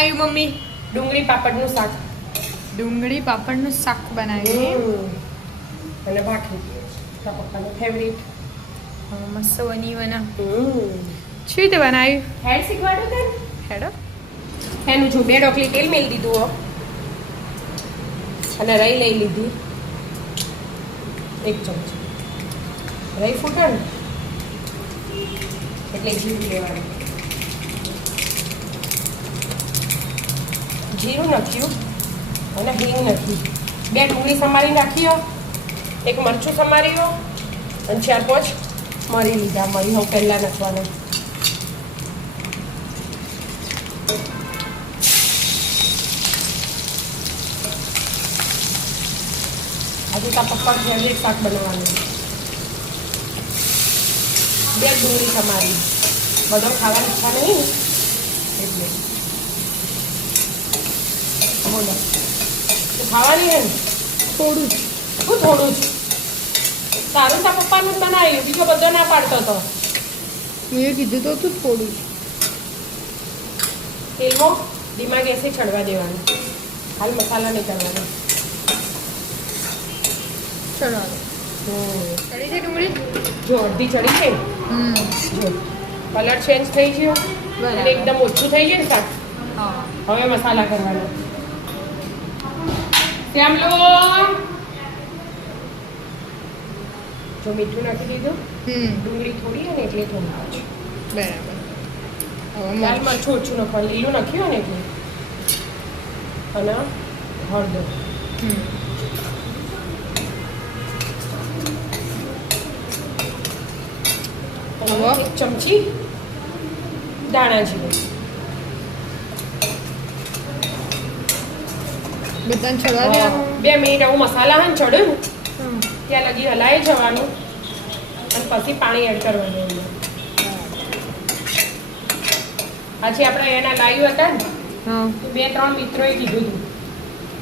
બનાવ્યું મમ્મી? ડુંગળી પાપડનું શાક. ડુંગળી પાપડનું શાક બનાવ્યું અને ભાખરી તારા પપ્પાનું ફેવરિટ. મસ્ત બની બના. હમ શું રીતે બનાવ્યું? હેડ શીખવાડો તને. હેડો. એનું જો 2 ડોકલી તેલ મેળ દીધું હો અને રઈ લઈ લીધી 1 ચમચી. રઈ ફૂટે ને એટલે જીરું લેવાનું. જીરું નાખ્યું અને હિંગ નાખ્યું. 2 ડુંગળી સમારી નાખ્યો, 1 મરચું સમાર્યો અને 4-5 મરી લીધા. મરી હું પહેલાં નાખવાના. આજે તારા પપ્પા ફેવરેટ શાક બનાવવાનું. 2 ડુંગળી સમારી. બધો ખાવાની ઈચ્છા નહીં એટલે બોલો તો ખાવાની હે ને થોડું જ. શું થોડું જ? તારું તારા પપ્પાનું જ બનાવ્યું, બીજો બધો ના પાડતો હતો. મેં કીધું તો તું થોડું જ. તેલમાં ધીમા ગેસે ચડવા દેવાનું. હાલ મસાલા નહીં કરવાનો. ચડવા દો. ચડી છે ડુંગળી? જો અડધી ચડી છે જો કલર ચેન્જ થઈ ગયો અને એકદમ ઓછું થઈ ગયું ને શાક. હા. હવે મસાલા કરવાનો. શ્યામ લો જો મીઠું નાખી દીધું. ડુંગળી થોડી અને એટલે થોડું નાખજો. બરાબર. લાલ મરચું ઓછું નાખવાનું. લીલું નાખ્યું ને એટલે અને હળદર. અને 1 ચમચી દાણા જીરું. બધાને ચડવા દેવાનું. 2 મિનિટ આવું મસાલા હે ને ચડ્યું ત્યાં લગી હલાવી જવાનું અને પછી પાણી એડ કરવાનું. આજે આપણે એના લાવ્યું હતા ને હા. 2-3 મિત્રોએ કીધું હતું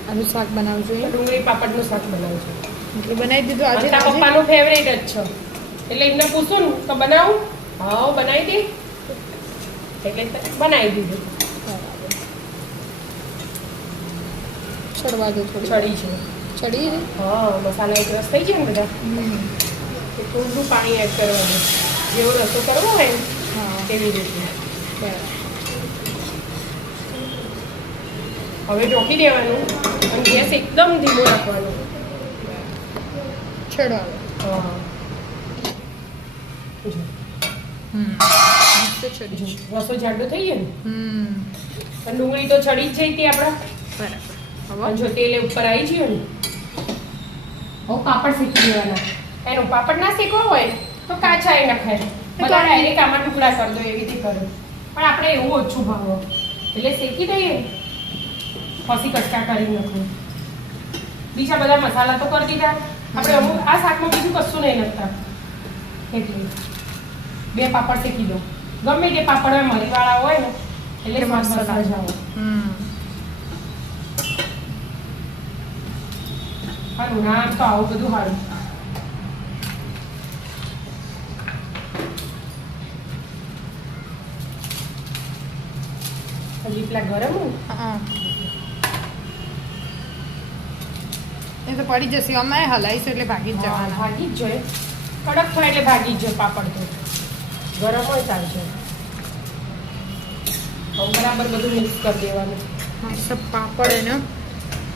આનું શાક બનાવવું જોઈએ. ડુંગળી પાપડનું શાક બનાવવું છે. એટલે બનાવી દીધું આજે. અને તારા પપ્પાનું ફેવરેટ જ છે એટલે એમને પૂછું ને તો બનાવું. હા બનાવી દે એટલે બનાવી દીધું. ચડવા દો થોડી. ચડી છે. ચડી છે. હા મસાલા એક રસ થઈ જાય ને બધા થોડું પાણી એડ કરવાનું. જેવો રસો કરવો હોય ને હા. તેવી રીતે. બરાબર. હવે ઢોકી દેવાનું અને ગેસ એકદમ ધીમો રાખવાનો. ચડવા દો. હા મસ્ત ચડી. રસો જાડો થઈ ગયો ને હમ. અને ડુંગળી તો ચડી જ જઈ હતી આપણા. બરાબર. અને જો તેલ ઉપર આવી ગયું ને હવે પાપડ શેકી દેવાના. એનો પાપડ ના શેકવો હોય તો કાચા એ નખાય. બધા ડાયરેક્ટ આમાં ટુકડા કરી દો એવી રીતે કરો. પણ આપણે એવું ઓછું ભાવો એટલે શેકી દઈએ પછી કટકા કરી નાખવું. બીજા બધા મસાલા તો કરી દીધા આપણે. અમુક આ શાકમાં બીજું કશું નહીં નાખતા એટલે 2 પાપડ શેકી દો. ગમે તે પાપડ હોય મરીવાળા હોય ને એટલે મસાલા જાઓ. હારું નામ તો આવું બધું સારું. હજી પેલા ગરમ હોય હા. એ તો પડી જશે. અમે હલાઈશું એટલે ભાગી જ જવાના. ભાગી જ જાય. કડક થાય એટલે ભાગી જ જાય પાપડ તો. ગરમ હોય ચાલશે. હવે બરાબર બધું મિક્સ કરી દેવાનું. મસ્ત પાપડ એને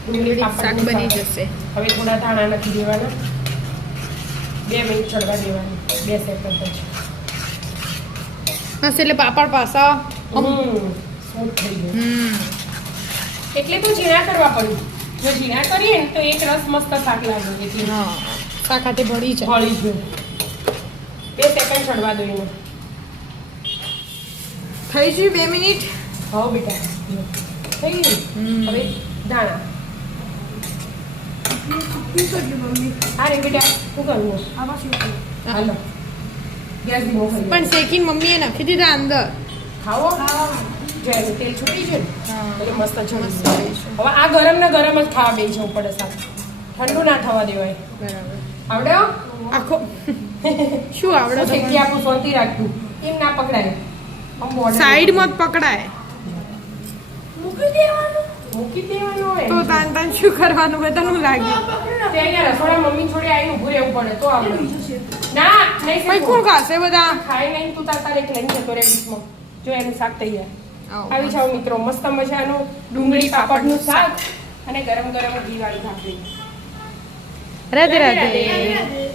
ડુંગળી શાક પાપડનું બની શાક. જશે. હવે થોડા ધાણા નાખી દેવાના. 2 મિનિટ ચડવા દેવાનું. 2 સેકન્ડ પછી. બસ એટલે પાપડ પાસા. સ્મૂથ થઈ ગયું. એટલે તો ઝીણા કરવા પડ્યું. જો ઝીણા કરીએ ને તો એક રસ મસ્ત શાક લાગે. એટલે હા. શાક હાથે ભળી જાય. હળી ગયું. 2 સેકન્ડ ચડવા દો એને. થઈ ગયું 2 મિનિટ. હા બેટા થઈ ગયું. હવે દાણા. હા રે બેટા શું કરવું? હાલો ગેસ ધીમો કરી દો. પણ શેકીને મમ્મીએ નાખી દીધા અંદર. ખાવો જેને તેલ છૂટી છે ને હા. એટલે મસ્ત ચડી મસ્ત જાય. થઈ છે. હવે આ ગરમ ને ગરમ જ ખાવા બે જવું પડે શાક. ઠંડુ ના થવા દેવાય. બરાબર. આવડે આખો શું આવડે શેકી આપું શાંતિ રાખતું એમ ના પકડાય. આમ border સાઈડમાં જ પકડાય. મૂક મૂકી દેવાનો હોય તો તાન તાન શું કરવાનું બધાનું લાગ્યું તે અહીંયા રસોડા મમ્મી જોડે આવીને ઊભું રહેવું પડે તો આવડે ના નહીં ભાઈ કોણ ખાશે બધા ખાઈ નહીં તું તારે એક લઈને જતો રે ડીશમાં જો એનું શાક તૈયાર આવો. આવી જાઓ મિત્રો મસ્ત મજાનું ડુંગળી પાપડનું શાક અને ગરમ ગરમ ઘી વાળી ભાખરી રાધે રાધે